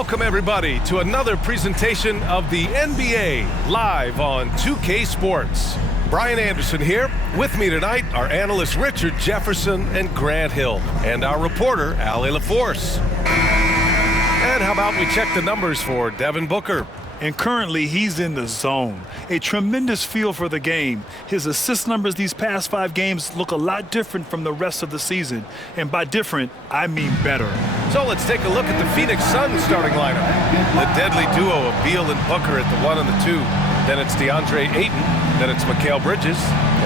Welcome, everybody, to another presentation of the NBA live on 2K Sports. Brian Anderson here. With me tonight are analysts Richard Jefferson and Grant Hill, and our reporter, Allie LaForce. And how about we check the numbers for Devin Booker? And currently, he's in the zone. A tremendous feel for the game. His assist numbers these past 5 games look a lot different from the rest of the season. And by different, I mean better. So let's take a look at the Phoenix Suns starting lineup. The deadly duo of Beal and Booker at the 1 and the 2. Then it's DeAndre Ayton. Then it's Mikal Bridges.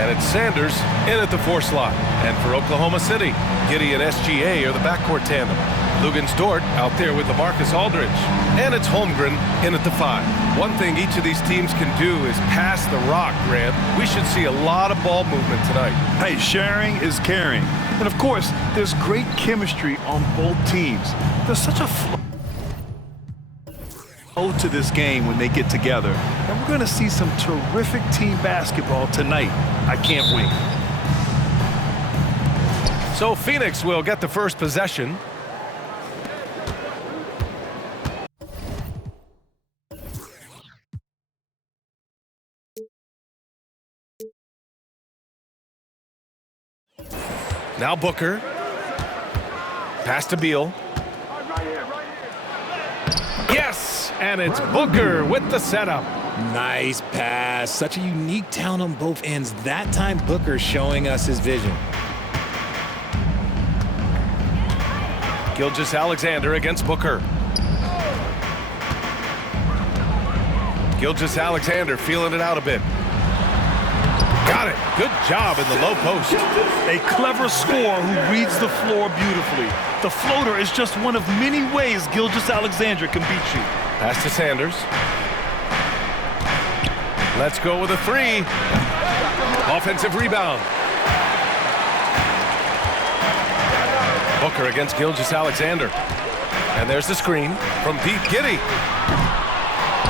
And it's Sanders in at the 4 slot. And for Oklahoma City, Giddey and SGA are the backcourt tandem. Luguentz Dort out there with LaMarcus Aldridge. And it's Holmgren in at the 5. One thing each of these teams can do is pass the rock, Grant. We should see a lot of ball movement tonight. Hey, sharing is caring. And of course, there's great chemistry on both teams. There's such a flow to this game when they get together. And we're going to see some terrific team basketball tonight. I can't wait. So Phoenix will get the first possession. Now Booker. Pass to Beal. Yes! And it's Booker with the setup. Nice pass. Such a unique talent on both ends. That time Booker showing us his vision. Gilgeous-Alexander against Booker. Gilgeous-Alexander feeling it out a bit. Got it. Good job in the low post. A clever scorer who reads the floor beautifully. The floater is just one of many ways Gilgeous-Alexander can beat you. Pass to Sanders. Let's go with a 3. Offensive rebound. Booker against Gilgeous-Alexander. And there's the screen from Pete Giddey.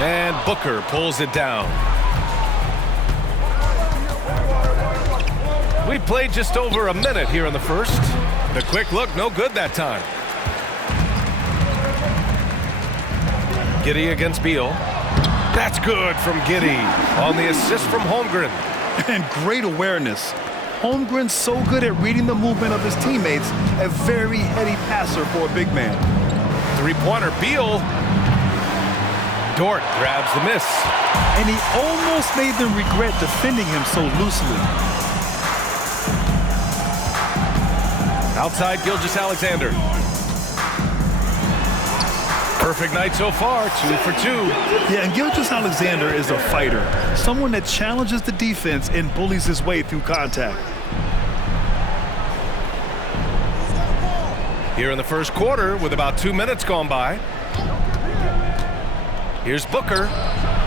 And Booker pulls it down. We played just over a minute here in the first. The quick look, no good that time. Giddey against Beal. That's good from Giddey on the assist from Holmgren. And great awareness. Holmgren's so good at reading the movement of his teammates, a very heady passer for a big man. Three-pointer, Beal. Dort grabs the miss. And he almost made them regret defending him so loosely. Outside Gilgeous-Alexander. Perfect night so far, 2 for 2. Yeah, and Gilgeous-Alexander is a fighter. Someone that challenges the defense and bullies his way through contact. Here in the first quarter with about 2 minutes gone by. Here's Booker.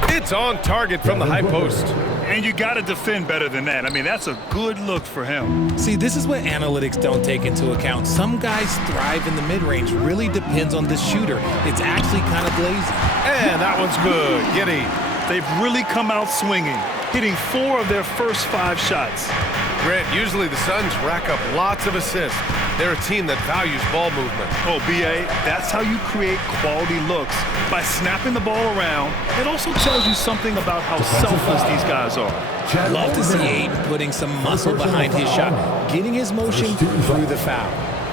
It's on target from the high post. And you got to defend better than that. I mean, that's a good look for him. See, this is what analytics don't take into account. Some guys thrive in the mid-range. Really depends on the shooter. It's actually kind of lazy. And that one's good. Giddey. They've really come out swinging, hitting 4 of their first 5 shots. Grant, usually the Suns rack up lots of assists. They're a team that values ball movement. Oh, B.A., that's how you create quality looks, by snapping the ball around. It also tells you something about how selfless these guys are. Love to see Ayton putting some muscle behind his shot, getting his motion through the foul.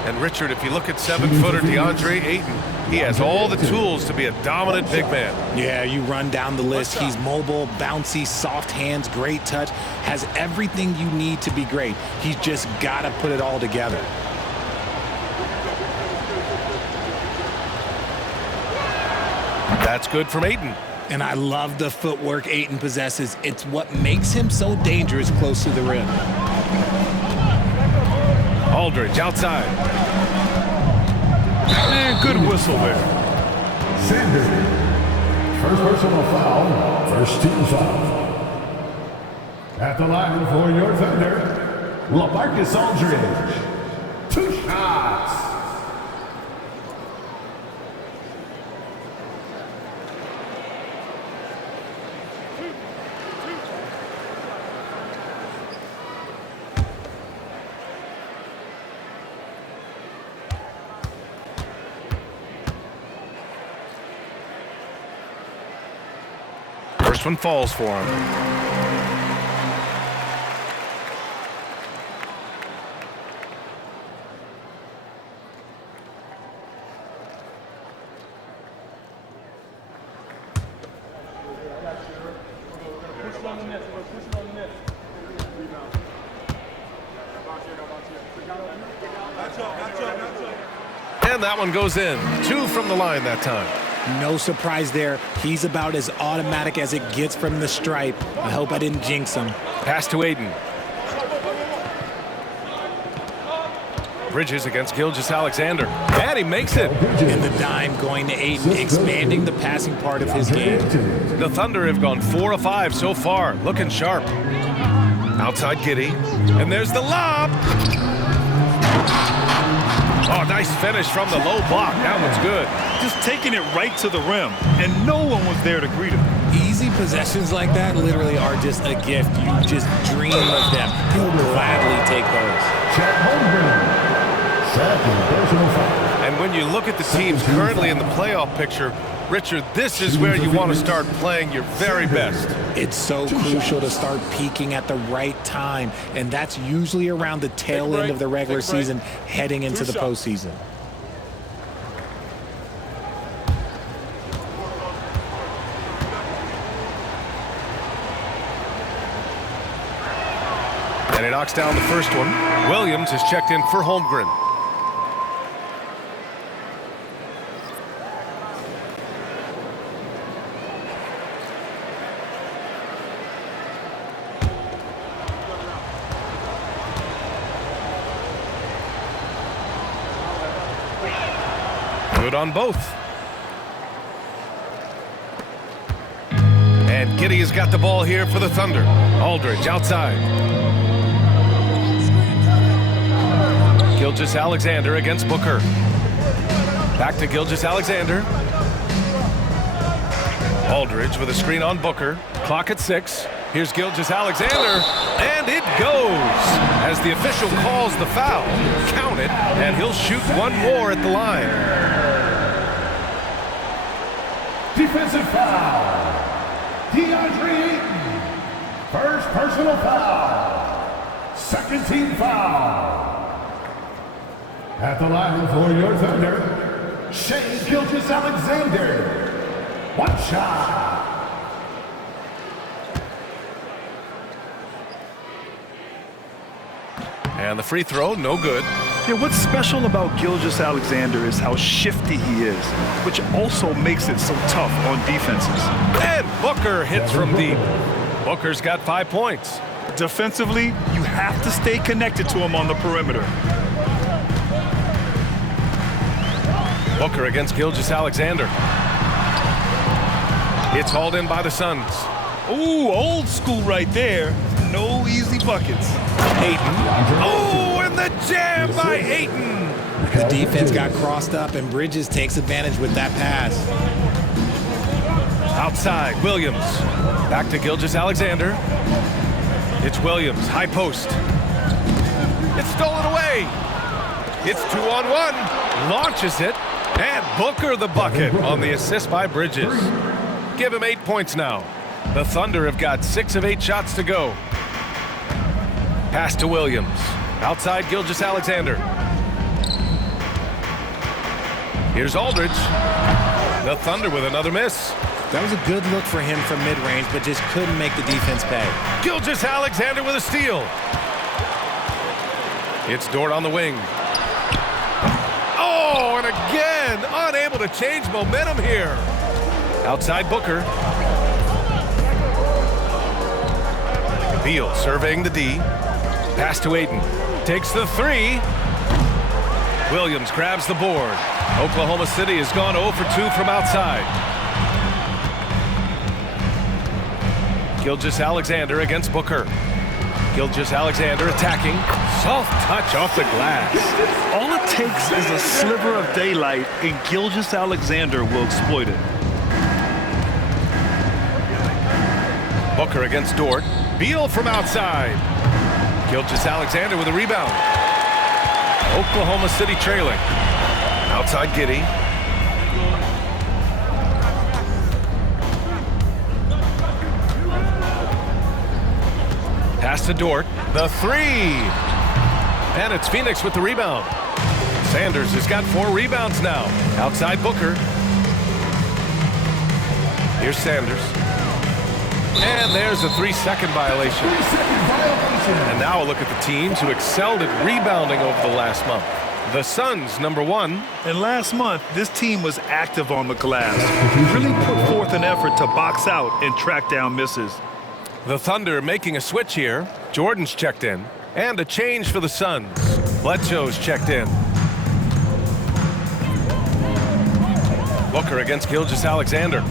And Richard, if you look at 7-footer DeAndre Ayton, he has all the tools to be a dominant big man. Yeah, you run down the list. He's mobile, bouncy, soft hands, great touch, has everything you need to be great. He's just got to put it all together. That's good from Ayton. And I love the footwork Ayton possesses. It's what makes him so dangerous close to the rim. Aldridge outside. And good whistle there. Sanders. First personal foul. First team foul. At the line for your Thunder, LaMarcus Aldridge. 2 shots. This one falls for him. And that one goes in. 2 from the line that time. No surprise there. He's about as automatic as it gets from the stripe. I hope I didn't jinx him. Pass to Aiden. Bridges against Gilgeous-Alexander. And he makes it. And the dime going to Aiden, expanding the passing part of his game. The Thunder have gone 4 of 5 so far. Looking sharp. Outside Giddey. And there's the lob. Oh, nice finish from the low block. That one's good. Just taking it right to the rim, and no one was there to greet him. Easy possessions like that literally are just a gift. You just dream of them. He'll gladly take those. Chet Holmgren. Second personal foul. And when you look at the teams currently in the playoff picture, Richard, this is where you want to start playing your very best. It's so crucial to start peaking at the right time, and that's usually around the tail end of the regular season, heading into the postseason. And he knocks down the first one. Williams is checked in for Holmgren. Good on both. And Giddey has got the ball here for the Thunder. Aldridge outside. Gilgeous-Alexander against Booker. Back to Gilgeous-Alexander. Aldridge with a screen on Booker. Clock at 6. Here's Gilgeous-Alexander, and it goes as the official calls the foul. Count it, and he'll shoot one more at the line. Defensive foul. DeAndre Ayton. First personal foul. Second team foul. At the line for your Thunder, Shai Gilgeous-Alexander. One shot. And the free throw, no good. Yeah, what's special about Gilgeous-Alexander is how shifty he is, which also makes it so tough on defenses. And Booker hits from deep. Booker's got 5 points. Defensively, you have to stay connected to him on the perimeter. Booker against Gilgeous-Alexander. It's hauled in by the Suns. Ooh, old school right there. No easy buckets. Ayton. Oh, and the jam by Ayton. The defense got crossed up, and Bridges takes advantage with that pass. Outside, Williams. Back to Gilgeous-Alexander. It's Williams, high post. It's stolen away. It's 2-on-1. Launches it. And Booker the bucket on the assist by Bridges. Give him 8 points now. The Thunder have got 6 of 8 shots to go. Pass to Williams. Outside Gilgeous-Alexander. Here's Aldridge. The Thunder with another miss. That was a good look for him from mid-range, but just couldn't make the defense pay. Gilgeous-Alexander with a steal. It's Dort on the wing. Oh, and again, unable to change momentum here. Outside Booker. Beal surveying the D. Pass to Ayton. Takes the 3. Williams grabs the board. Oklahoma City has gone 0 for 2 from outside. Gilgeous-Alexander against Booker. Gilgeous-Alexander attacking. Soft touch off the glass. All it takes is a sliver of daylight, and Gilgeous-Alexander will exploit it. Booker against Dort. Beal from outside. Gilgeous-Alexander with a rebound. Oklahoma City trailing. Outside Giddey. Pass to Dort. The three. And it's Phoenix with the rebound. Sanders has got 4 rebounds now. Outside Booker. Here's Sanders. And there's a 3-second violation. And now a look at the teams who excelled at rebounding over the last month. The Suns, number 1. And last month, this team was active on the glass. Really put forth an effort to box out and track down misses. The Thunder making a switch here. Jordan's checked in. And a change for the Suns. Bledsoe's checked in. Booker against Gilgeous-Alexander.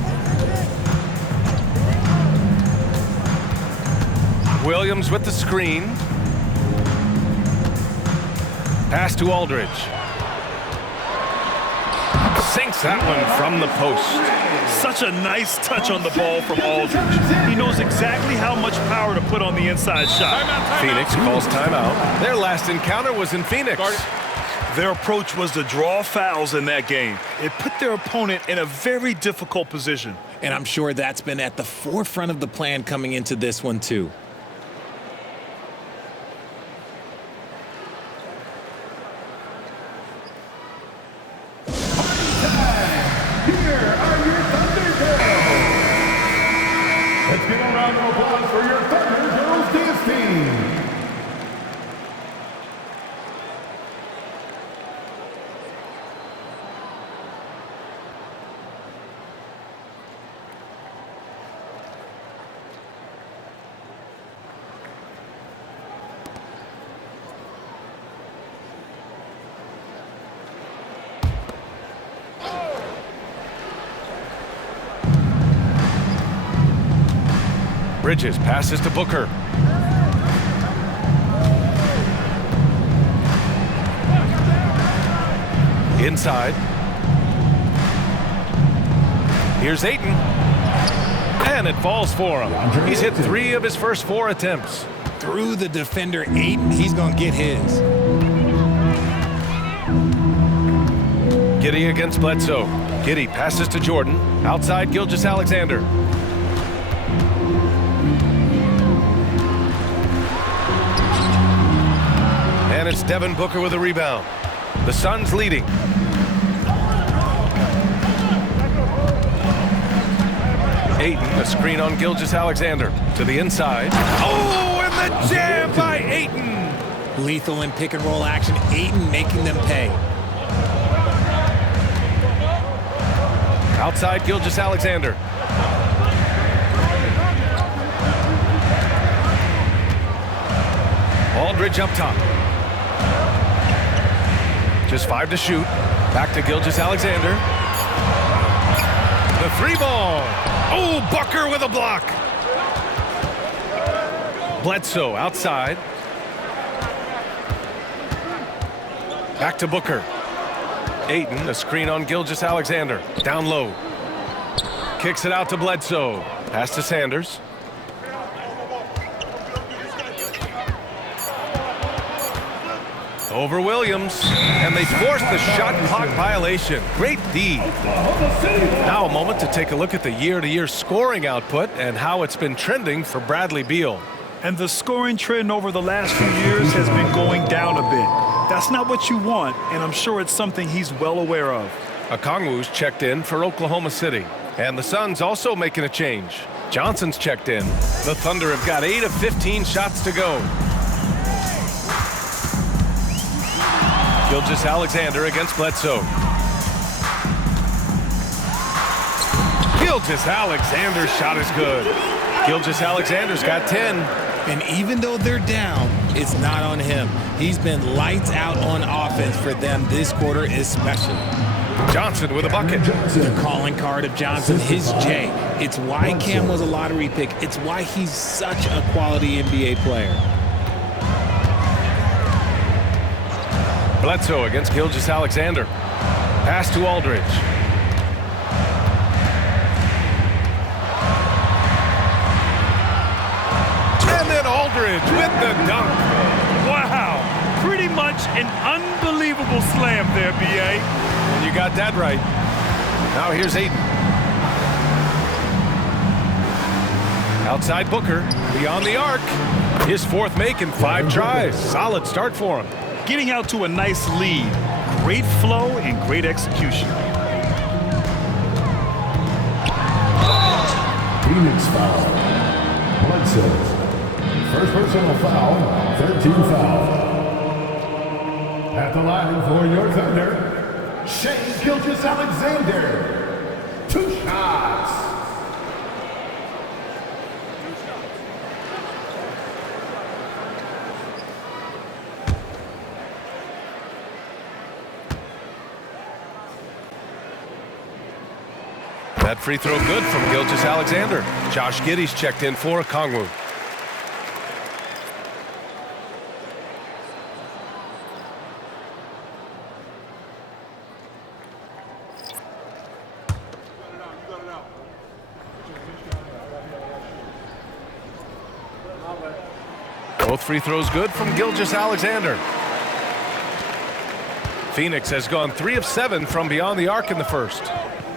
Williams with the screen. Pass to Aldridge. Sinks that one from the post. Such a nice touch on the ball from Aldridge. He knows exactly how much power to put on the inside shot. Phoenix calls timeout. Their last encounter was in Phoenix. Their approach was to draw fouls in that game. It put their opponent in a very difficult position. And I'm sure that's been at the forefront of the plan coming into this one, too. Let's give a round of applause for your Thunder Girls Dance Team. Bridges passes to Booker. Inside. Here's Ayton. And it falls for him. He's hit 3 of his first 4 attempts. Through the defender, Ayton, he's going to get his. Giddey against Bledsoe. Giddey passes to Jordan. Outside Gilgeous-Alexander. And it's Devin Booker with a rebound. The Suns leading. Ayton, a screen on Gilgeous-Alexander. To the inside. Oh, and the jam by Ayton. Lethal in pick-and-roll action. Ayton making them pay. Outside Gilgeous-Alexander. Aldridge up top. Just 5 to shoot. Back to Gilgeous-Alexander. The 3-ball. Oh, Booker with a block. Bledsoe outside. Back to Booker. Ayton, a screen on Gilgeous-Alexander. Down low. Kicks it out to Bledsoe. Pass to Sanders. Over Williams, and they force the shot clock violation. Great D. Now a moment to take a look at the year-to-year scoring output and how it's been trending for Bradley Beal. And the scoring trend over the last few years has been going down a bit. That's not what you want, and I'm sure it's something he's well aware of. Okongwu's checked in for Oklahoma City. And the Suns also making a change. Johnson's checked in. The Thunder have got 8 of 15 shots to go. Gilgeous-Alexander against Bledsoe. Gilgeous-Alexander's shot is good. Gilgeous-Alexander's got 10. And even though they're down, it's not on him. He's been lights out on offense for them this quarter especially. Johnson with a bucket. The calling card of Johnson, his J. It's why Cam was a lottery pick. It's why he's such a quality NBA player. Bledsoe against Gilgeous-Alexander. Pass to Aldridge. And then Aldridge with the dunk. Wow, pretty much an unbelievable slam there, B.A. And you got that right. Now here's Ayton. Outside Booker. Beyond the arc. His fourth make in 5 tries. Solid start for him. Getting out to a nice lead. Great flow and great execution. Phoenix foul. Bledsoe. First personal foul, 13 foul. At the line for your Thunder, Shai Gilgeous-Alexander. 2 shots. That free throw good from Gilgeous-Alexander. Josh Giddey's checked in for Okongwu. Both free throws good from Gilgeous-Alexander. Phoenix has gone 3 of 7 from beyond the arc in the first.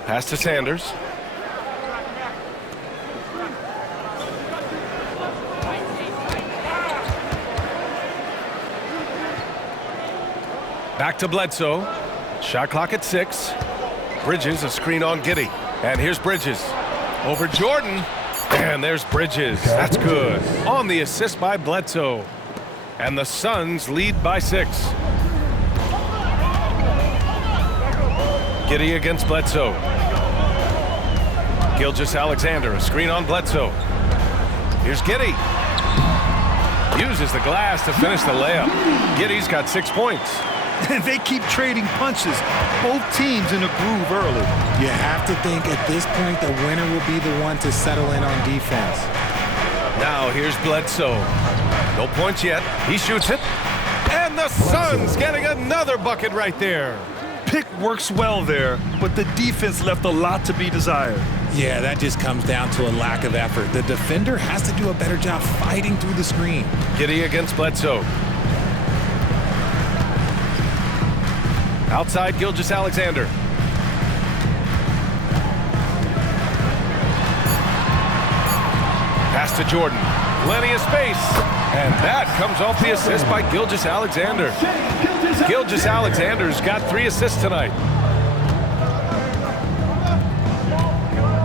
Pass to Sanders. Back to Bledsoe. Shot clock at 6. Bridges, a screen on Giddey. And here's Bridges. Over Jordan. And there's Bridges. That's good. On the assist by Bledsoe. And the Suns lead by 6. Giddey against Bledsoe. Gilgeous-Alexander, a screen on Bledsoe. Here's Giddey. Uses the glass to finish the layup. Giddey's got 6 points. And they keep trading punches. Both teams in a groove early. You have to think at this point the winner will be the one to settle in on defense. Now here's Bledsoe. No points yet. He shoots it. And the Suns getting another bucket right there. Pick works well there, but the defense left a lot to be desired. Yeah, that just comes down to a lack of effort. The defender has to do a better job fighting through the screen. Giddey against Bledsoe. Outside Gilgeous-Alexander. Pass to Jordan. Plenty of space. And that comes off the assist by Gilgeous-Alexander. Gilgeous-Alexander's got 3 assists tonight.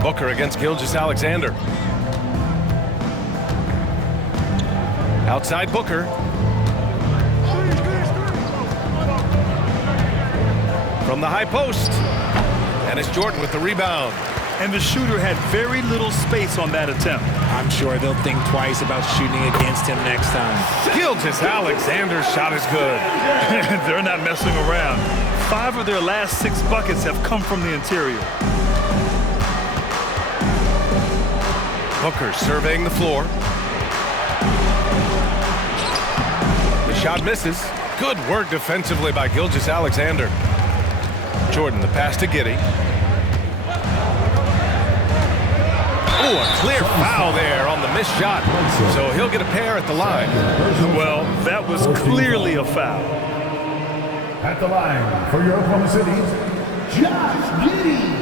Booker against Gilgeous-Alexander. Outside Booker. From the high post. And it's Jordan with the rebound. And the shooter had very little space on that attempt. I'm sure they'll think twice about shooting against him next time. Gilgeous-Alexander's shot is good. They're not messing around. 5 of their last 6 buckets have come from the interior. Booker surveying the floor. The shot misses. Good work defensively by Gilgeous-Alexander. Jordan, the pass to Giddey. Oh, a clear foul there on the missed shot. So he'll get a pair at the line. Well, that was clearly a foul. At the line for your Oklahoma City, Josh Giddey.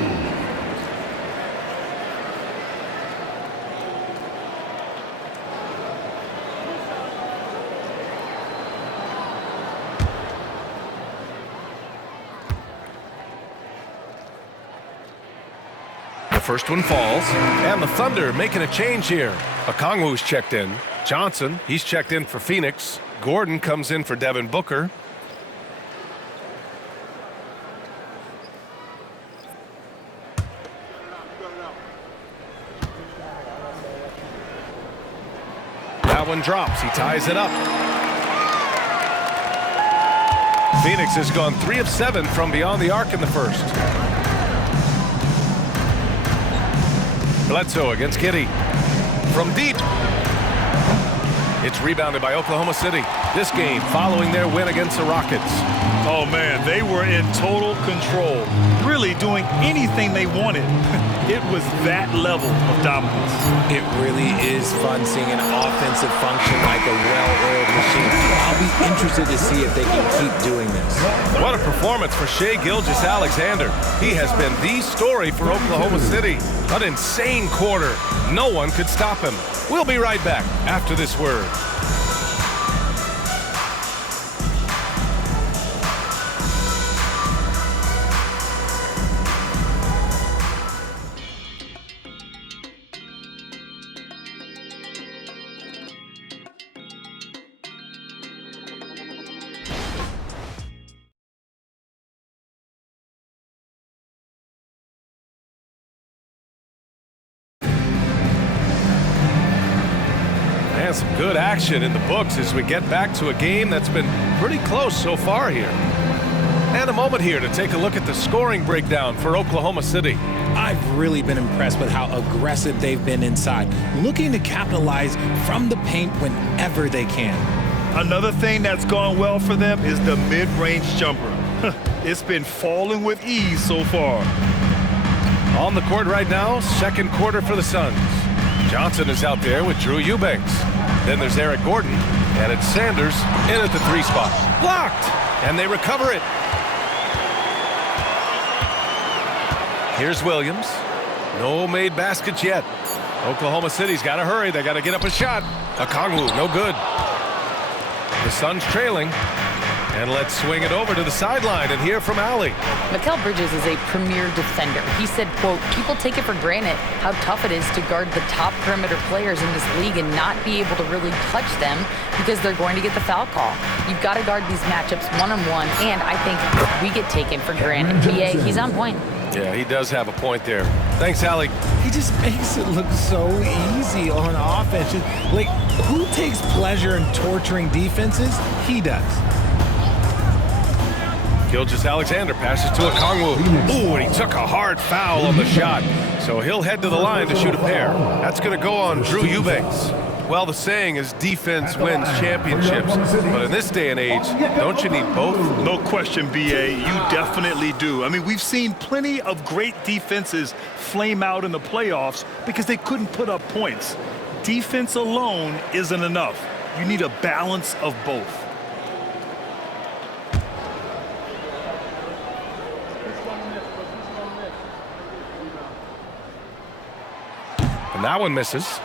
First one falls, and the Thunder making a change here. Okongwu's checked in. Johnson, he's checked in for Phoenix. Gordon comes in for Devin Booker. That one drops. He ties it up. Phoenix has gone 3 of 7 from beyond the arc in the first. Bledsoe against Giddey. From deep. It's rebounded by Oklahoma City. this game following their win against the Rockets. Oh, man, they were in total control, really doing anything they wanted. It was that level of dominance. It really is fun seeing an offensive function like a well-oiled machine. I'll be interested to see if they can keep doing this. What a performance for Shai Gilgeous-Alexander. He has been the story for Oklahoma City. An insane quarter. No one could stop him. We'll be right back after this word. And some good action in the books as we get back to a game that's been pretty close so far here. And a moment here to take a look at the scoring breakdown for Oklahoma City. I've really been impressed with how aggressive they've been inside, looking to capitalize from the paint whenever they can. Another thing that's gone well for them is the mid-range jumper. It's been falling with ease so far. On the court right now, second quarter for the Suns. Johnson is out there with Drew Eubanks. Then there's Eric Gordon, and it's Sanders in at the 3 spot. Blocked, and they recover it. Here's Williams. No made baskets yet. Oklahoma City's got to hurry. They got to get up a shot. Okongwu, no good. The Suns trailing. And let's swing it over to the sideline and hear from Allie. Mikal Bridges is a premier defender. He said, quote, people take it for granted how tough it is to guard the top perimeter players in this league and not be able to really touch them because they're going to get the foul call. You've got to guard these matchups one-on-one, and I think we get taken for granted. BA, he's on point. Yeah, he does have a point there. Thanks, Allie. He just makes it look so easy on offense. Like, who takes pleasure in torturing defenses? He does. Gilgeous-Alexander passes to Okongwu. Ooh, and he took a hard foul on the shot. So he'll head to the line to shoot a pair. That's going to go on Drew Eubanks. Well, the saying is defense wins championships. But in this day and age, don't you need both? No question, BA. You definitely do. I mean, we've seen plenty of great defenses flame out in the playoffs because they couldn't put up points. Defense alone isn't enough. You need a balance of both. And that one misses.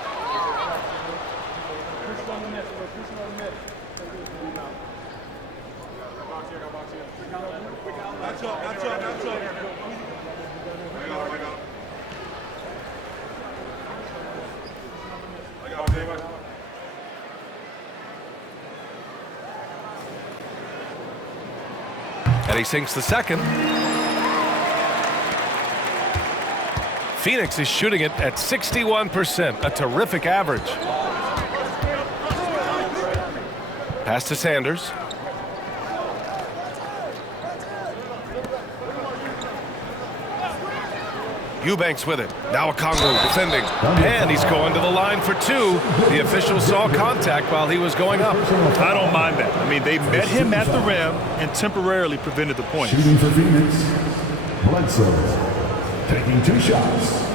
And he sinks the second. Phoenix is shooting it at 61%, a terrific average. Pass to Sanders. Eubanks with it. Now Okongwu defending. And he's going to the line for 2. The official saw contact while he was going up. I don't mind that. I mean, they met him at the rim and temporarily prevented the point. Shooting for Phoenix, Bledsoe. Taking 2 shots.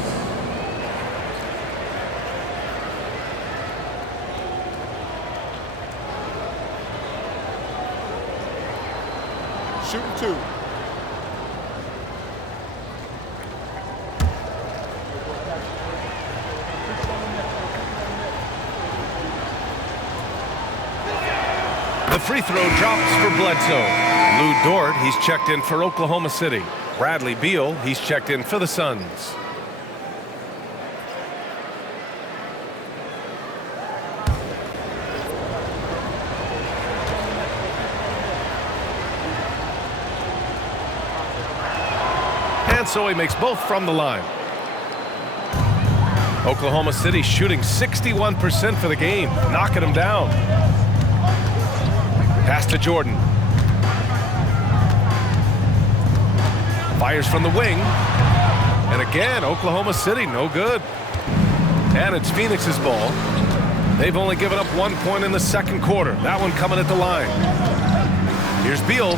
Shooting 2. The free throw drops for Bledsoe. Lou Dort, he's checked in for Oklahoma City. Bradley Beal, he's checked in for the Suns. And so he makes both from the line. Oklahoma City shooting 61% for the game, knocking them down. Pass to Jordan. Fires from the wing. And again, Oklahoma City, no good. And it's Phoenix's ball. They've only given up 1 point in the second quarter. That one coming at the line. Here's Beal.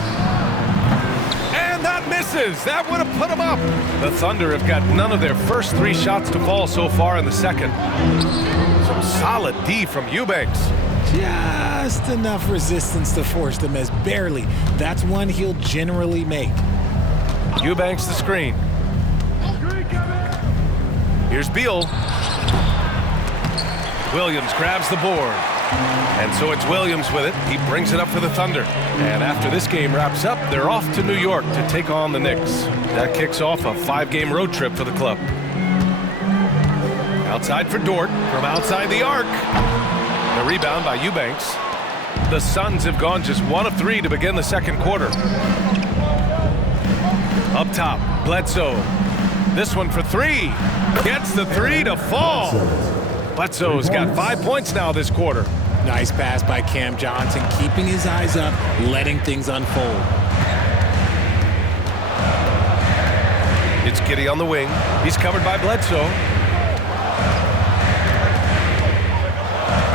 And that misses. That would have put them up. The Thunder have got none of their first 3 shots to fall so far in the second. Some solid D from Eubanks. Just enough resistance to force the miss. Barely. That's one he'll generally make. Eubanks the screen. Here's Beal. Williams grabs the board. And so it's Williams with it. He brings it up for the Thunder. And after this game wraps up, they're off to New York to take on the Knicks. That kicks off a 5-game road trip for the club. Outside for Dort from outside the arc. The rebound by Eubanks. The Suns have gone just 1 of 3 to begin the second quarter. Up top, Bledsoe. This one for 3. Gets the 3 to fall. Bledsoe's got 5 points now this quarter. Nice pass by Cam Johnson, keeping his eyes up, letting things unfold. It's Giddey on the wing. He's covered by Bledsoe.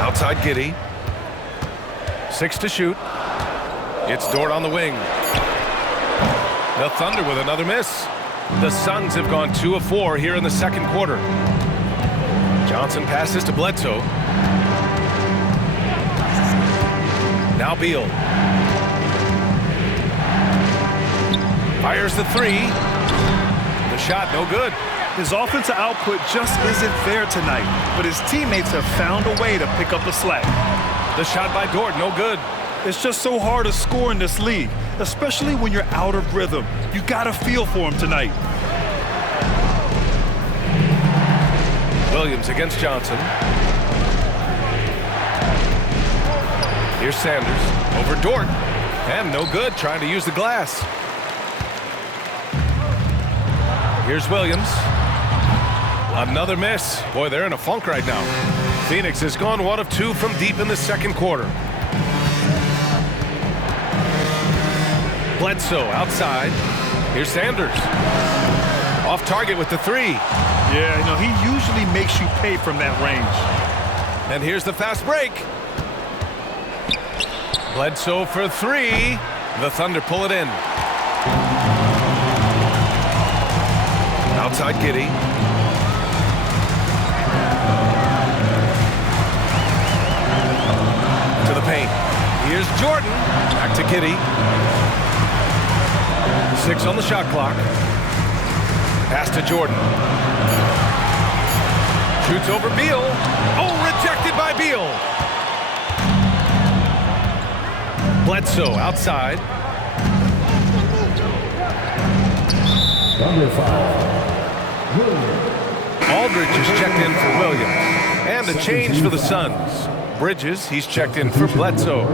Outside Giddey. 6 to shoot. It's Dort on the wing. The Thunder with another miss. The Suns have gone 2 of 4 here in the second quarter. Johnson passes to Bledsoe. Now Beal. Fires the 3. The shot no good. His offensive output just isn't there tonight, but his teammates have found a way to pick up the slack. The shot by Dort no good. It's just so hard to score in this league, especially when you're out of rhythm. You got to feel for him tonight. Williams against Johnson. Here's Sanders over Dort. And no good, trying to use the glass. Here's Williams. Another miss. Boy, they're in a funk right now. Phoenix has gone 1 of 2 from deep in the second quarter. Bledsoe outside. Here's Sanders. Off target with the 3. Yeah, he usually makes you pay from that range. And here's the fast break. Bledsoe for 3. The Thunder pull it in. Outside Giddey. To the paint. Here's Jordan. Back to Giddey. 6 on the shot clock. Pass to Jordan. Shoots over Beal. Oh, rejected by Beal. Bledsoe outside. Thunder foul. Aldridge is checked in for Williams. And a change for the Suns. Bridges, he's checked in for Bledsoe.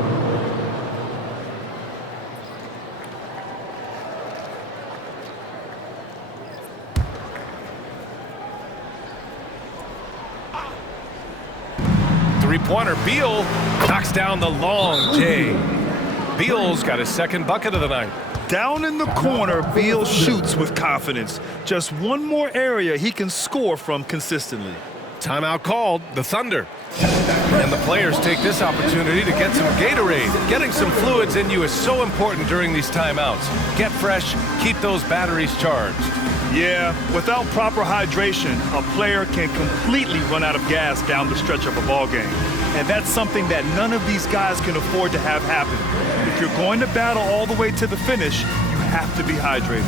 Three-pointer, Beal knocks down the long J. Beal's got his second bucket of the night. Down in the corner, Beal shoots with confidence. Just one more area he can score from consistently. Timeout called, the Thunder. And the players take this opportunity to get some Gatorade. Getting some fluids in you is so important during these timeouts. Get fresh, keep those batteries charged. Yeah, without proper hydration, a player can completely run out of gas down the stretch of a ball game. And that's something that none of these guys can afford to have happen. If you're going to battle all the way to the finish, you have to be hydrated.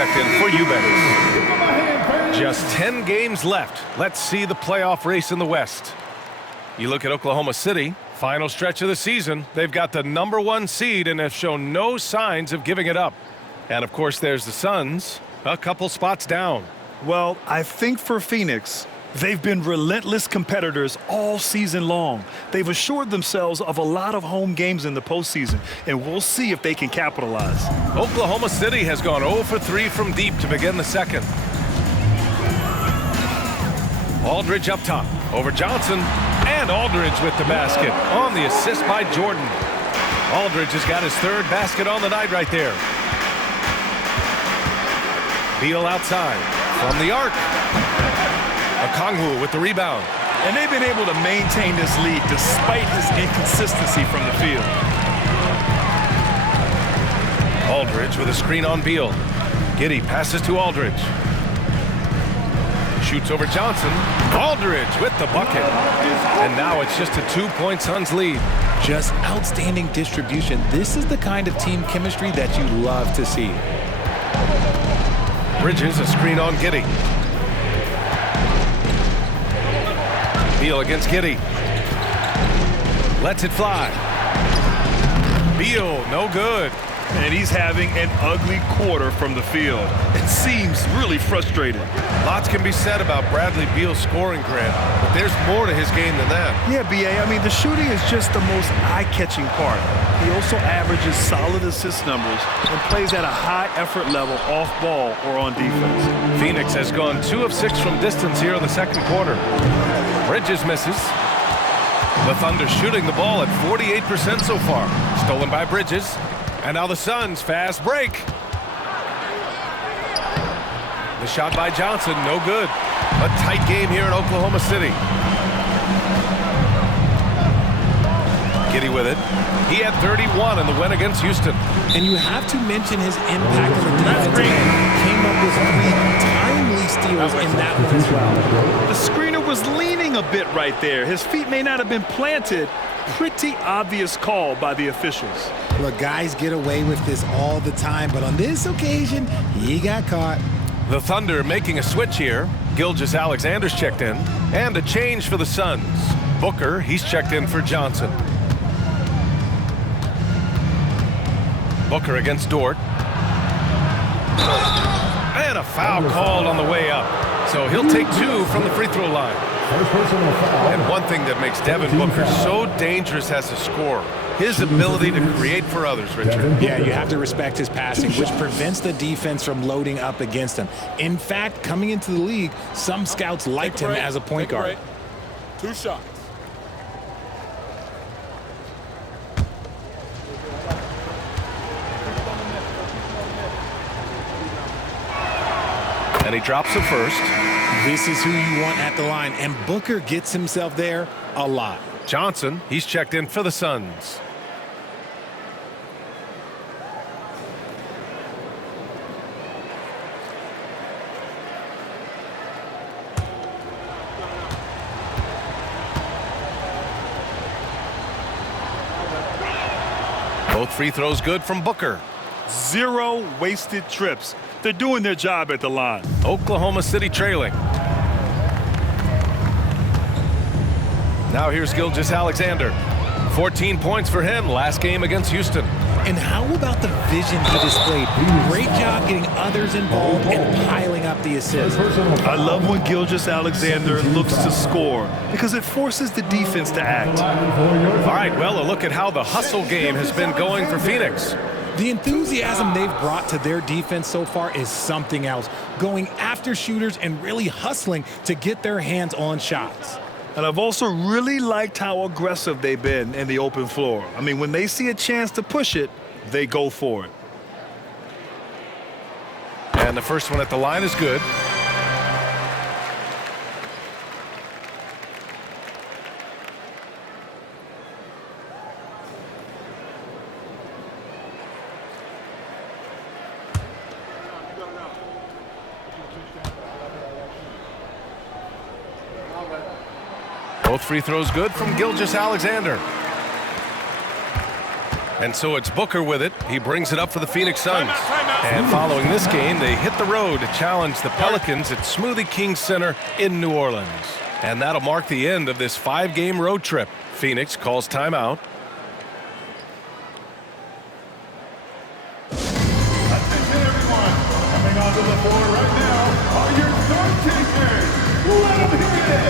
checked in for Eubanks. Just 10 games left. Let's see the playoff race in the West. You look at Oklahoma City, final stretch of the season. They've got the #1 seed and have shown no signs of giving it up. And, of course, there's the Suns, a couple spots down. Well, I think for Phoenix, they've been relentless competitors all season long. They've assured themselves of a lot of home games in the postseason, and we'll see if they can capitalize. Oklahoma City has gone 0 for 3 from deep to begin the second. Aldridge up top, over Johnson, and Aldridge with the basket on the assist by Jordan. Aldridge has got his third basket on the night right there. Beal outside, from the arc. Okongwu with the rebound. And they've been able to maintain this lead despite his inconsistency from the field. Aldridge with a screen on Beal. Giddey passes to Aldridge. Shoots over Johnson. Aldridge with the bucket. And now it's just a 2-point Suns lead. Just outstanding distribution. This is the kind of team chemistry that you love to see. Bridges a screen on Giddey. Beal against Giddey. Lets it fly. Beal, no good. And he's having an ugly quarter from the field. It seems really frustrated. Lots can be said about Bradley Beal's scoring, Grant, but there's more to his game than that. Yeah, B.A., I mean, the shooting is just the most eye-catching part. He also averages solid assist numbers and plays at a high effort level off ball or on defense. Phoenix has gone 2 of 6 from distance here in the second quarter. Bridges misses. The Thunder shooting the ball at 48% so far. Stolen by Bridges. And now the Suns, fast break. The shot by Johnson, no good. A tight game here in Oklahoma City. Giddey with it. He had 31 in the win against Houston. And you have to mention his impact on the defense. Came up with 3 timely steals in that one as well. The screener was leaning a bit right there. His feet may not have been planted. Pretty obvious call by the officials. Look, guys get away with this all the time, but on this occasion, he got caught. The Thunder making a switch here. Gilgeous-Alexander's checked in. And a change for the Suns. Booker, he's checked in for Johnson. Booker against Dort. And a foul called on the way up. So he'll take 2 from the free throw line. And one thing that makes Devin Booker so dangerous as a scorer, his ability to create for others, Richard. Yeah, you have to respect his passing, which prevents the defense from loading up against him. In fact, coming into the league, some scouts liked him as a point guard. 2 shots. And he drops the first. This is who you want at the line, and Booker gets himself there a lot. Johnson, he's checked in for the Suns. Both free throws good from Booker. 0 wasted trips. They're doing their job at the line. Oklahoma City trailing. Now here's Gilgeous-Alexander. 14 points for him last game against Houston. And how about the vision he displayed? Great job getting others involved and piling up the assists. I love when Gilgeous-Alexander looks to score because it forces the defense to act. All right, well, a look at how the hustle game has been going for Phoenix. The enthusiasm they've brought to their defense so far is something else. Going after shooters and really hustling to get their hands on shots. And I've also really liked how aggressive they've been in the open floor. I mean, when they see a chance to push it, they go for it. And the first one at the line is good. Both free throws good from Gilgeous-Alexander. And so it's Booker with it. He brings it up for the Phoenix Suns. And following this game, they hit the road to challenge the Pelicans at Smoothie King Center in New Orleans. And that'll mark the end of this 5-game road trip. Phoenix calls timeout. Attention everyone, coming onto the floor right now are your start takers. Let them hear it.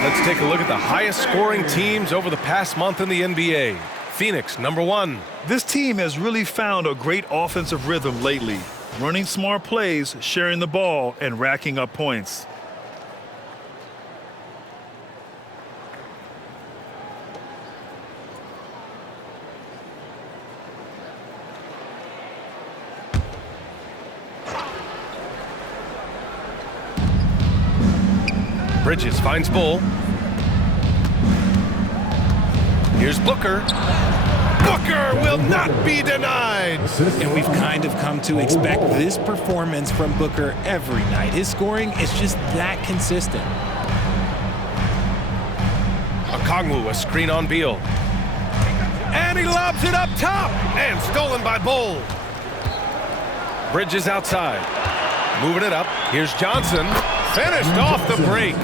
Let's take a look at the highest scoring teams over the past month in the NBA. Phoenix, #1. This team has really found a great offensive rhythm lately, running smart plays, sharing the ball, and racking up points. Bridges finds Bull. Here's Booker. Booker will not be denied. And we've kind of come to expect this performance from Booker every night. His scoring is just that consistent. Okongwu, a screen on Beal. And he lobs it up top. And stolen by Bull. Bridges outside. Moving it up. Here's Johnson. Finished off the break.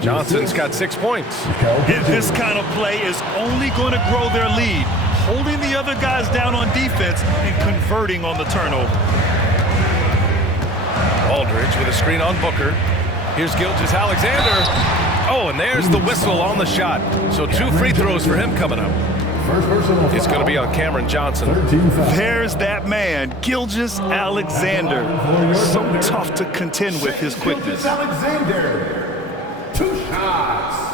Johnson's got 6 points. This kind of play is only going to grow their lead, holding the other guys down on defense and converting on the turnover. Aldridge with a screen on Booker. Here's Gilgeous-Alexander. Oh, and there's the whistle on the shot. So 2 free throws for him coming up. It's going to be on Cameron Johnson. There's that man, Gilgeous-Alexander. So tough to contend with his quickness. Alexander, 2 shots.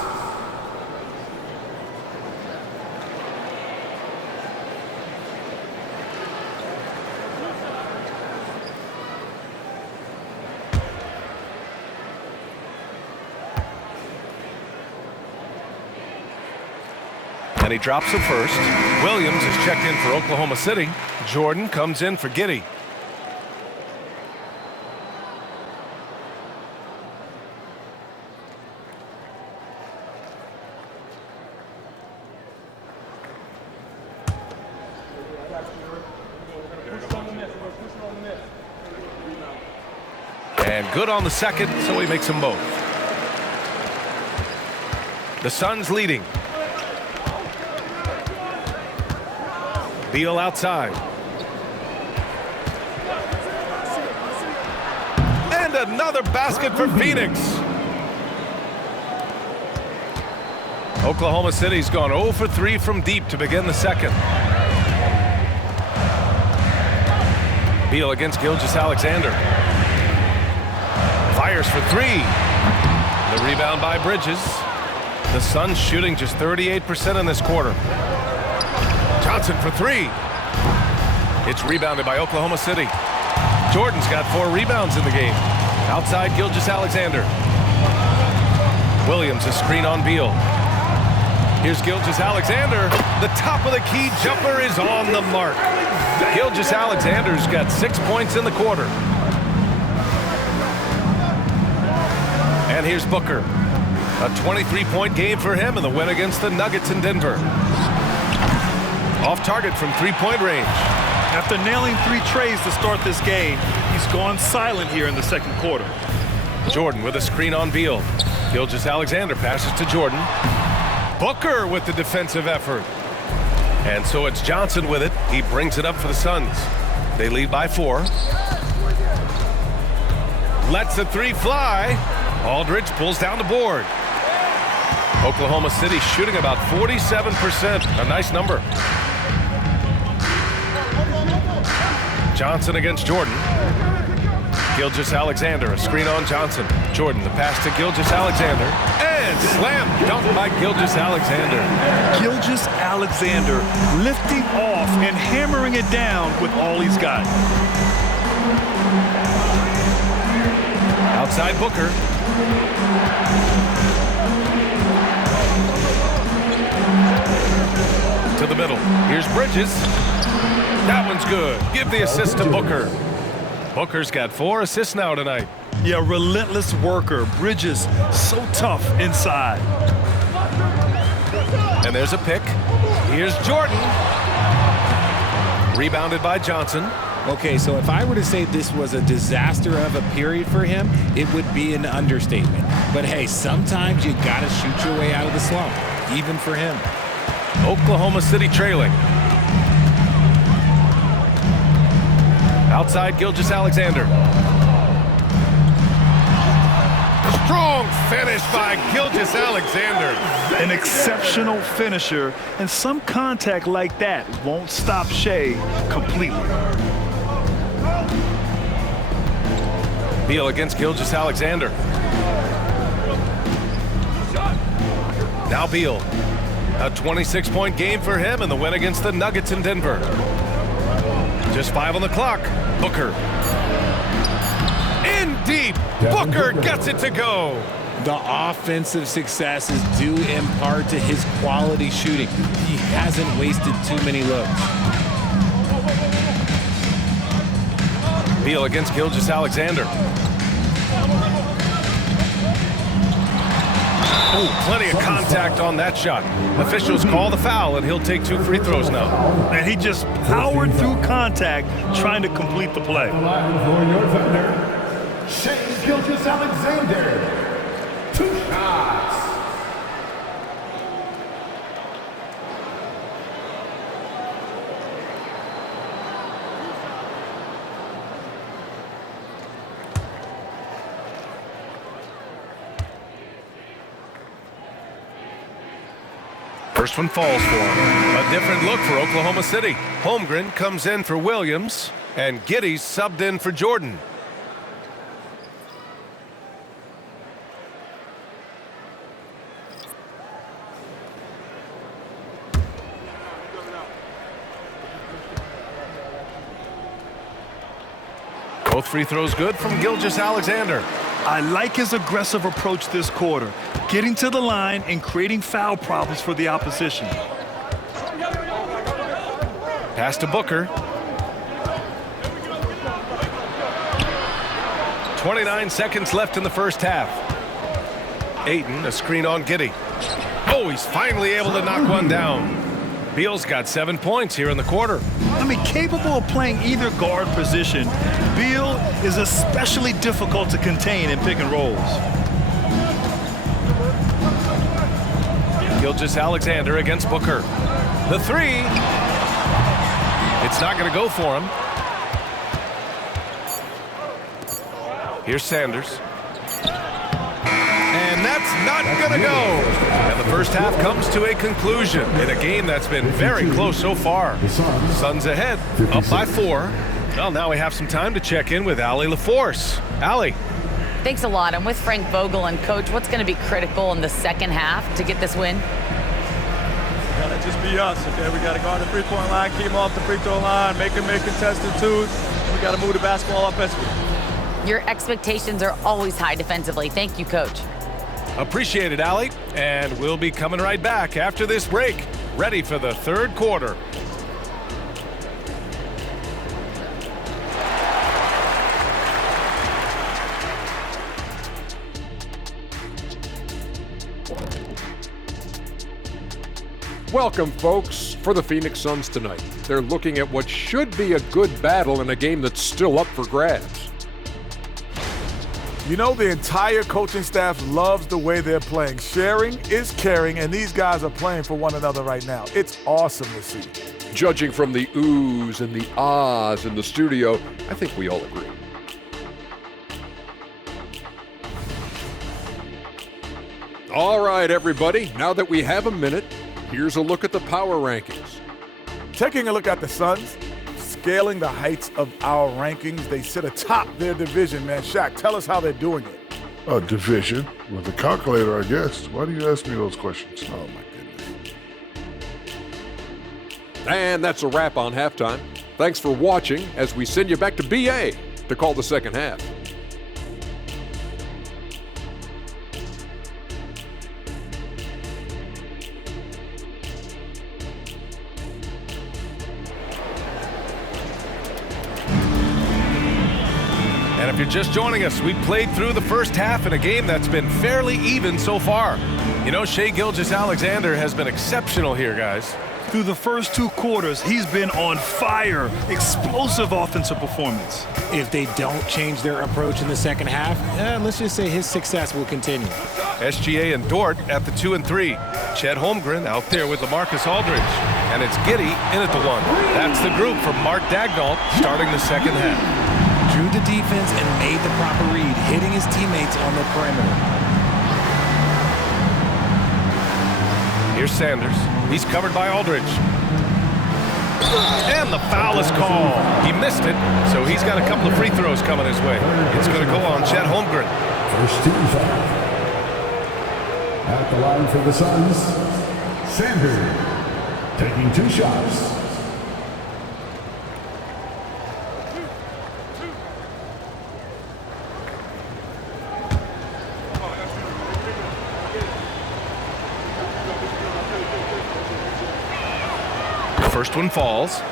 And he drops the first. Williams is checked in for Oklahoma City. Jordan comes in for Giddey. And good on the second, so he makes them both. The Suns leading. Beal outside. And another basket for Phoenix. Oklahoma City's gone 0 for 3 from deep to begin the second. Beal against Gilgeous-Alexander. Fires for 3. The rebound by Bridges. The Suns shooting just 38% in this quarter. Johnson for 3. It's rebounded by Oklahoma City. Jordan's got 4 rebounds in the game. Outside Gilgeous-Alexander. Williams a screen on Beal. Here's Gilgeous-Alexander. The top of the key jumper is on the mark. Gilgeous-Alexander's got 6 points in the quarter. And here's Booker. A 23-point game for him in the win against the Nuggets in Denver. Off target from 3-point range. After nailing 3 trays to start this game, he's gone silent here in the second quarter. Jordan with a screen on Beal. Gilgeous-Alexander passes to Jordan. Booker with the defensive effort. And so it's Johnson with it. He brings it up for the Suns. They lead by 4. Lets the 3 fly. Aldridge pulls down the board. Oklahoma City shooting about 47%. A nice number. Johnson against Jordan. Gilgeous-Alexander, a screen on Johnson. Jordan, the pass to Gilgeous-Alexander. And slam dunk by Gilgeous-Alexander. Gilgeous-Alexander lifting off and hammering it down with all he's got. Outside Booker. To the middle. Here's Bridges. That one's good. Give the assist to Booker. Booker's got 4 assists now tonight. Yeah, relentless worker. Bridges, so tough inside. And there's a pick. Here's Jordan. Rebounded by Johnson. Okay, so if I were to say this was a disaster of a period for him, it would be an understatement. But hey, sometimes you gotta shoot your way out of the slump, even for him. Oklahoma City trailing. Outside Gilgeous-Alexander. Strong finish by Gilgeous-Alexander. An exceptional finisher, and some contact like that won't stop Shea completely. Beal against Gilgeous-Alexander. Now Beal. A 26-point game for him in the win against the Nuggets in Denver. Just 5 on the clock. Booker. In deep. Booker gets it to go. The offensive success is due in part to his quality shooting. He hasn't wasted too many looks. Beal against Gilgeous-Alexander. Oh, plenty of contact on that shot. Officials call the foul, and he'll take 2 free throws now. And he just powered through contact trying to complete the play. Line for your Thunder, Shea Gilgeous-Alexander. 2 shots. First one falls for him. A different look for Oklahoma City. Holmgren comes in for Williams, and Giddey's subbed in for Jordan. Both free throws good from Gilgeous-Alexander. I like his aggressive approach this quarter, getting to the line and creating foul problems for the opposition. Pass to Booker. 29 seconds left in the first half. Ayton, a screen on Giddey. Oh, he's finally able to knock one down. Beal's got 7 points here in the quarter. I mean, capable of playing either guard position, Beal is especially difficult to contain in pick and rolls. Gilgeous-Alexander against Booker. The 3. It's not going to go for him. Here's Sanders. And that's not going to go. And the first half comes to a conclusion in a game that's been very close so far. Suns ahead, up by 4. Well, now we have some time to check in with Allie LaForce. Allie. Thanks a lot. I'm with Frank Vogel. And, Coach, what's going to be critical in the second half to get this win? Got to just be us, okay? We got to guard the three-point line, keep them off the free throw line, make them make contested twos. We got to move the basketball offensively. Your expectations are always high defensively. Thank you, Coach. Appreciate it, Allie. And we'll be coming right back after this break, ready for the third quarter. Welcome, folks, for the Phoenix Suns tonight. They're looking at what should be a good battle in a game that's still up for grabs. You know, the entire coaching staff loves the way they're playing. Sharing is caring, and these guys are playing for one another right now. It's awesome to see. Judging from the oohs and the ahs in the studio, I think we all agree. All right, everybody, now that we have a minute, here's a look at the power rankings. Taking a look at the Suns, scaling the heights of our rankings, they sit atop their division, man. Shaq, tell us how they're doing it. A division with a calculator, I guess. Why do you ask me those questions? Oh, my goodness. And that's a wrap on halftime. Thanks for watching as we send you back to BA to call the second half. And if you're just joining us, we played through the first half in a game that's been fairly even so far. You know, Shai Gilgeous-Alexander has been exceptional here, guys. Through the first 2 quarters, he's been on fire. Explosive offensive performance. If they don't change their approach in the second half, let's just say his success will continue. SGA and Dort at the 2 and 3. Chet Holmgren out there with LaMarcus Aldridge. And it's Giddey in at the 1. That's the group for Mark Daigneault starting the second half. Drew the defense and made the proper read, hitting his teammates on the perimeter. Here's Sanders. He's covered by Aldridge. And the foul is called. He missed it, so he's got a couple of free throws coming his way. It's going to go on Chet Holmgren. First team foul. At the line for the Suns, Sanders taking 2 shots. First one falls.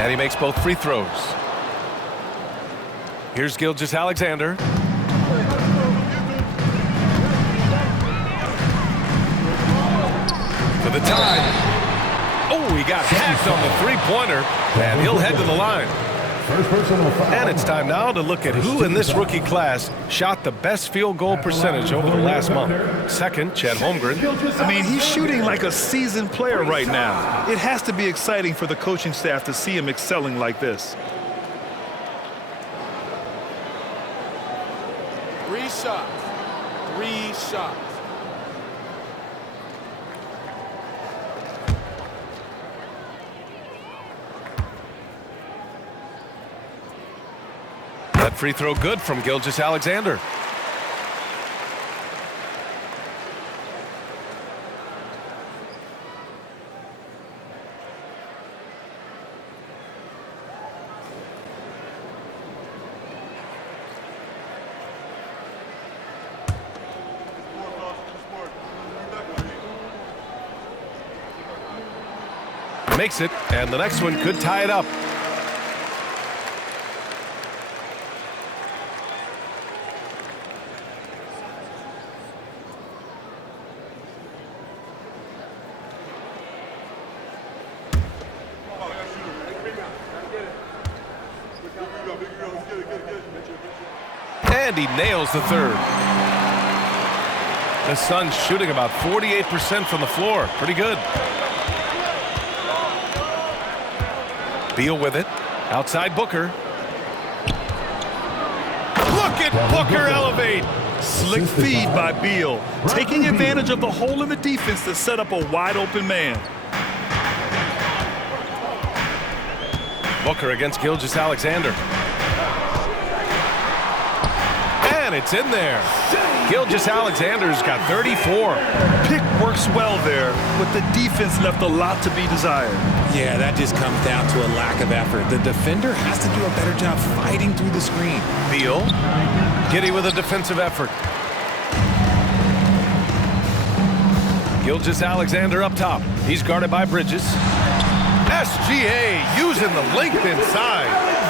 And he makes both free throws. Here's Gilgeous-Alexander. For the tie. Oh, he got hacked on the three-pointer, and he'll head to the line. And it's time now to look at who in this rookie class shot the best field goal percentage over the last month. Second, Chet Holmgren. I mean, he's shooting like a seasoned player right now. It has to be exciting for the coaching staff to see him excelling like this. 3 shots. 3 shots. That free throw good from Gilgeous-Alexander. Makes it, and the next one could tie it up. And he nails the third. The Suns shooting about 48% from the floor. Pretty good. Beal with it. Outside Booker. Look at Booker elevate. Slick feed by Beal, taking advantage of the hole in the defense to set up a wide open man. Booker against Gilgeous-Alexander. And it's in there. Gilgeous-Alexander's got 34. Pick works well there, but the defense left a lot to be desired. Yeah, that just comes down to a lack of effort. The defender has to do a better job fighting through the screen. Beal. Giddey with a defensive effort. Gilgeous-Alexander up top. He's guarded by Bridges. SGA using the length inside.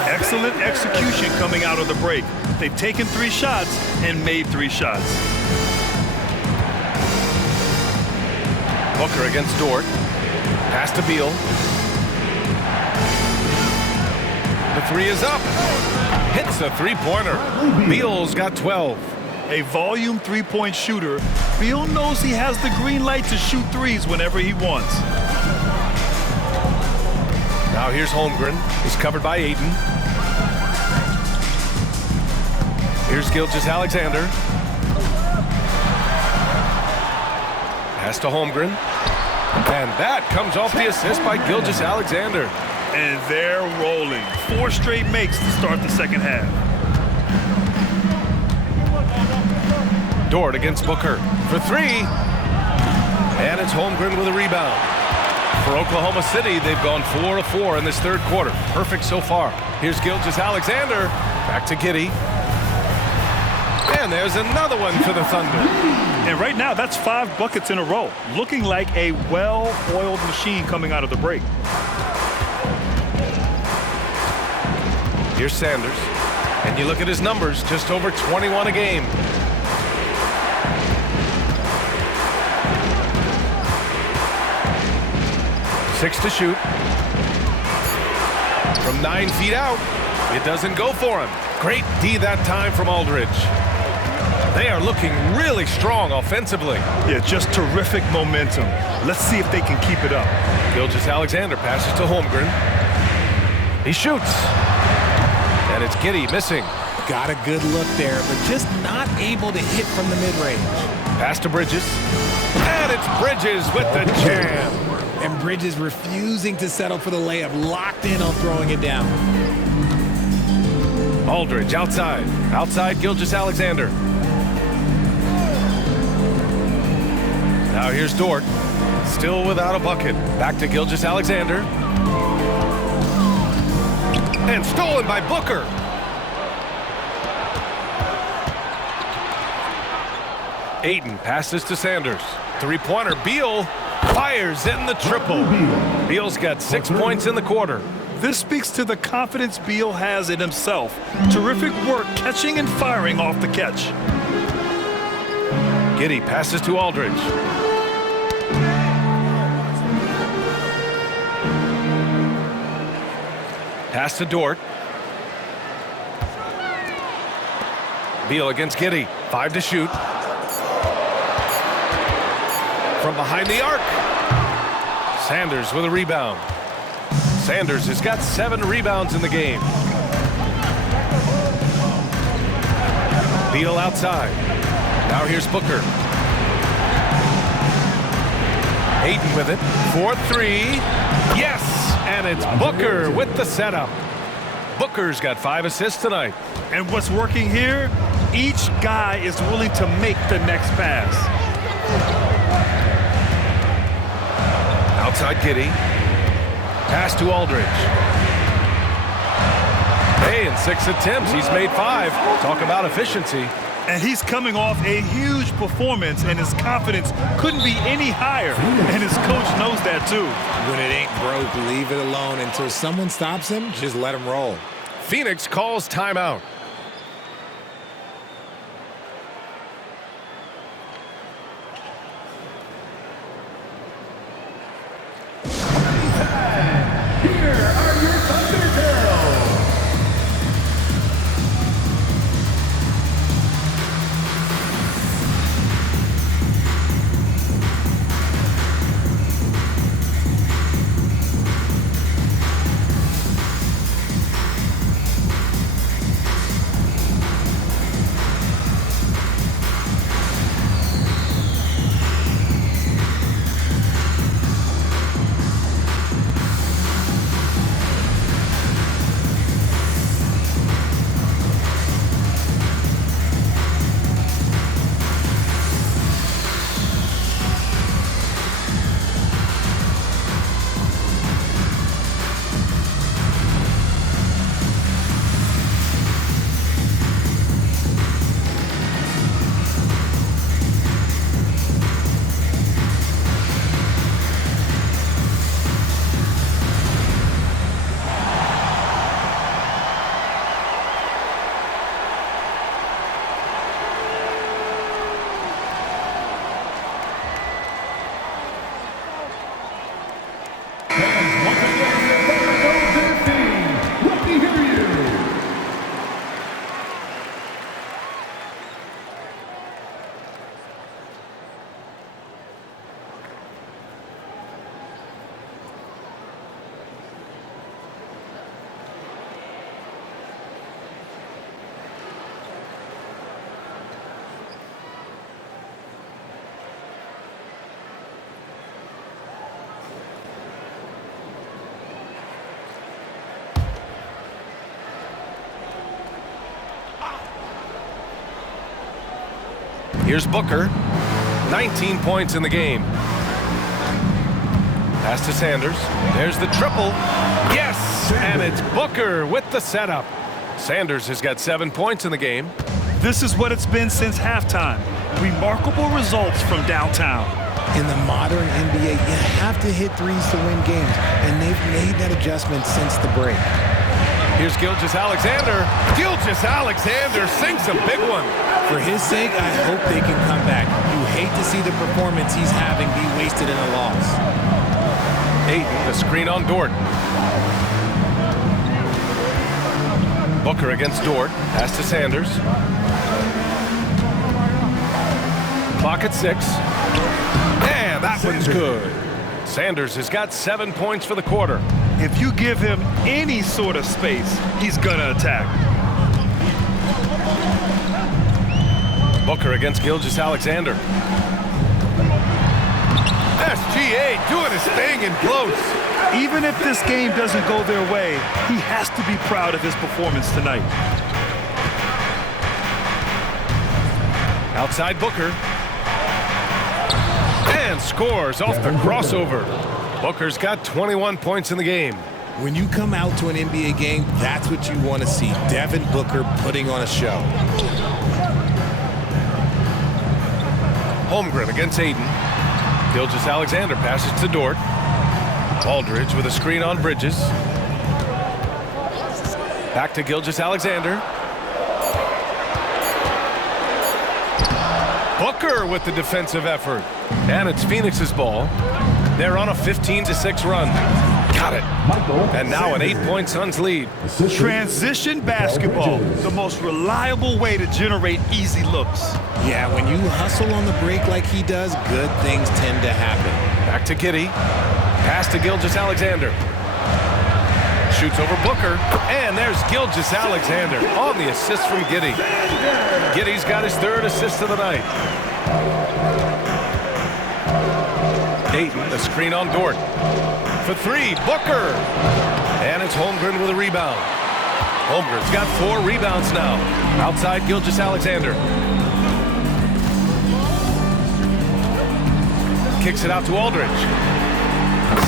Excellent execution coming out of the break. They've taken 3 shots and made 3 shots. Booker against Dort. Pass to Beal. The 3 is up. Hits a 3-pointer. Beal's got 12. A volume 3-point shooter, Beal knows he has the green light to shoot threes whenever he wants. Now here's Holmgren. He's covered by Ayton. Here's Gilgeous-Alexander. Pass to Holmgren. And that comes off the assist by Gilgeous-Alexander. And they're rolling. 4 straight makes to start the second half. Dort against Booker for 3. And it's Holmgren with a rebound. For Oklahoma City, they've gone 4 of 4 in this third quarter. Perfect so far. Here's Gilgeous-Alexander. Back to Giddey. And there's another one for the Thunder. And right now, that's 5 buckets in a row. Looking like a well-oiled machine coming out of the break. Here's Sanders. And you look at his numbers, just over 21 a game. Six to shoot. From 9 feet out, it doesn't go for him. Great D that time from Aldridge. They are looking really strong offensively. Yeah, just terrific momentum. Let's see if they can keep it up. Gilgeous-Alexander passes to Holmgren. He shoots. And it's Giddey missing. Got a good look there, but just not able to hit from the mid-range. Pass to Bridges. And it's Bridges with the jam. And Bridges refusing to settle for the layup, locked in on throwing it down. Aldridge outside. Outside Gilgeous-Alexander. Now here's Dort. Still without a bucket. Back to Gilgeous-Alexander. And stolen by Booker. Ayton passes to Sanders. 3-pointer. Beal fires in the triple. Beal's got 6 points in the quarter. This speaks to the confidence Beal has in himself. Terrific work catching and firing off the catch. Giddey passes to Aldridge. Pass to Dort. Beal against Giddey. 5 to shoot. From behind the arc. Sanders with a rebound. Sanders has got 7 rebounds in the game. Beal outside. Now here's Booker. Ayton with it. 4-3. Yes! And it's Booker with the setup. Booker's got 5 assists tonight. And what's working here? Each guy is willing to make the next pass. Outside Giddey. Pass to Aldridge. Hey, in 6 attempts, he's made 5. Talk about efficiency. And he's coming off a huge performance, and his confidence couldn't be any higher. And his coach knows that, too. When it ain't broke, leave it alone. Until someone stops him, just let him roll. Phoenix calls timeout. Here's Booker. 19 points in the game. Pass to Sanders. There's the triple. Yes! And it's Booker with the setup. Sanders has got 7 points in the game. This is what it's been since halftime. Remarkable results from downtown. In the modern NBA, you have to hit threes to win games, and they've made that adjustment since the break. Here's Gilgeous-Alexander. Gilgeous-Alexander sinks a big one. For his sake, I hope they can come back. You hate to see the performance he's having be wasted in a loss. Ayton, the screen on Dort. Booker against Dort. Pass to Sanders. Clock at 6. And that one's good. Sanders has got 7 points for the quarter. If you give him any sort of space, he's gonna attack. Booker against Gilgeous-Alexander. SGA doing his thing in close. Even if this game doesn't go their way, he has to be proud of his performance tonight. Outside Booker. And scores off the crossover. Booker's got 21 points in the game. When you come out to an NBA game, that's what you want to see. Devin Booker putting on a show. Holmgren against Ayton. Gilgeous-Alexander passes to Dort. Aldridge with a screen on Bridges. Back to Gilgeous-Alexander. Booker with the defensive effort. And it's Phoenix's ball. They're on a 15-6 run. Got it. And now an 8-point Suns lead. Transition basketball, the most reliable way to generate easy looks. Yeah, when you hustle on the break like he does, good things tend to happen. Back to Giddey. Pass to Gilgeous-Alexander. Shoots over Booker. And there's Gilgeous-Alexander on the assist from Giddey. Giddey's got his 3rd assist of the night. Ayton, the screen on Dort. For 3, Booker. And it's Holmgren with a rebound. Holmgren's got 4 rebounds now. Outside Gilgeous-Alexander. Kicks it out to Aldridge.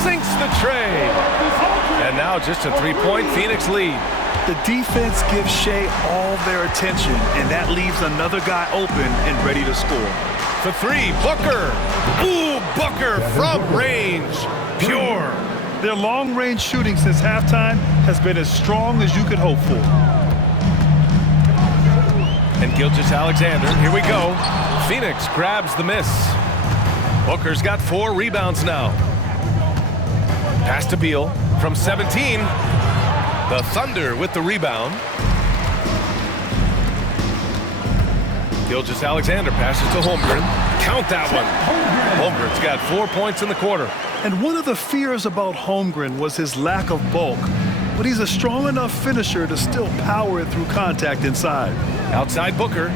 Sinks the tray. And now just a 3-point Phoenix lead. The defense gives Shea all their attention, and that leaves another guy open and ready to score. For 3, Booker. Ooh, Booker from range. Pure. Their long-range shooting since halftime has been as strong as you could hope for. And Gilgeous-Alexander, here we go. Phoenix grabs the miss. Booker's got 4 rebounds now. Pass to Beal from 17. The Thunder with the rebound. Gilgeous-Alexander passes to Holmgren. Count that one. Holmgren's got 4 points in the quarter. And one of the fears about Holmgren was his lack of bulk, but he's a strong enough finisher to still power it through contact inside. Outside Booker.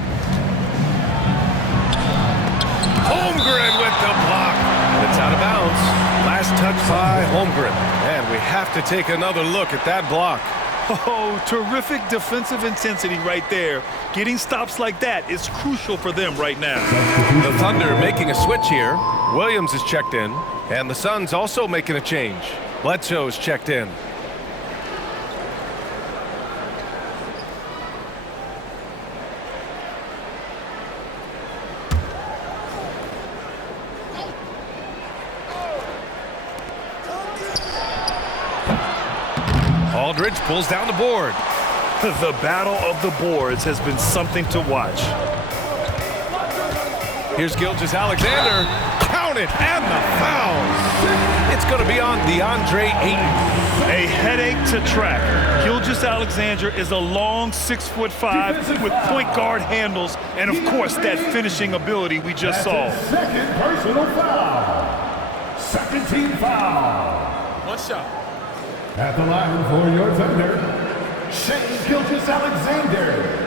Holmgren with the block. It's out of bounds. Last touch by Holmgren. And we have to take another look at that block. Oh, terrific defensive intensity right there. Getting stops like that is crucial for them right now. The Thunder making a switch here. Williams is checked in. And the Suns also making a change. Bledsoe's checked in. Aldridge pulls down the board. The battle of the boards has been something to watch. Here's Gilgeous-Alexander. Count it, and the foul. It's going to be on DeAndre Ayton. A headache to track. Gilgeous-Alexander is a long 6'5" with point guard handles and, of course, that finishing ability we just saw. Second personal foul. Second team foul. One shot. At the line for your Thunder, Shai Gilgeous-Alexander.